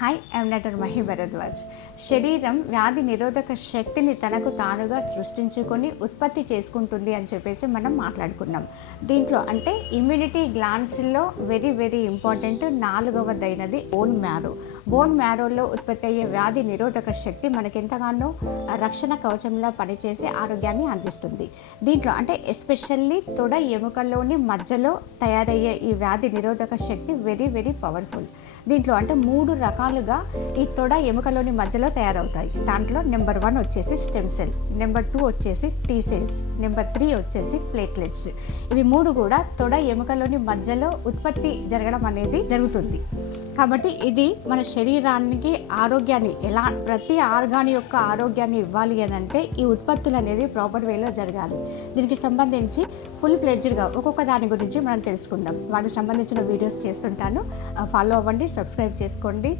Hi, I'm doctor Mahi Bharadwaj. శరీరం వ్యాధి నిరోధక శక్తిని తనకు తానుగా సృష్టించుకొని ఉత్పత్తి చేసుకుంటుంది అని చెప్పేసి మనం మాట్లాడుకున్నాం. దీంట్లో అంటే ఇమ్యూనిటీ గ్లాండ్స్లో వెరీ వెరీ ఇంపార్టెంట్ నాలుగవదైనది బోన్ మ్యారో. బోన్ మ్యారోలో ఉత్పత్తి అయ్యే వ్యాధి నిరోధక శక్తి మనకెంతగానో రక్షణ కవచంలా పనిచేసి ఆరోగ్యాన్ని అందిస్తుంది. దీంట్లో అంటే ఎస్పెషల్లీ తొడ ఎముకల్లోని మధ్యలో తయారయ్యే ఈ వ్యాధి నిరోధక శక్తి వెరీ వెరీ పవర్ఫుల్. దీంట్లో అంటే 3 రకాలుగా ఈ తొడ ఎముకలోని మధ్యలో తయారవుతాయి. దాంట్లో నెంబర్ 1 వచ్చేసి స్టెమ్ సెల్, నెంబర్ 2 వచ్చేసి టీ సెల్స్, నెంబర్ 3 వచ్చేసి ప్లేట్లెట్స్. ఇవి 3 కూడా తొడ ఎముకలోని మధ్యలో ఉత్పత్తి జరగడం అనేది జరుగుతుంది. కాబట్టి ఇది మన శరీరానికి ఆరోగ్యాన్ని ప్రతి ఆర్గాన్ యొక్క ఆరోగ్యాన్ని ఇవ్వాలి అని అంటే ఈ ఉత్పత్తులు అనేది ప్రాపర్ వేలో జరగాలి. దీనికి సంబంధించి ఫుల్ ప్లెడ్జ్డ్గా ఒక్కొక్క దాని గురించి మనం తెలుసుకుందాం. వాటికి సంబంధించిన వీడియోస్ చేస్తుంటాను. ఫాలో అవ్వండి, సబ్స్క్రైబ్ చేసుకోండి.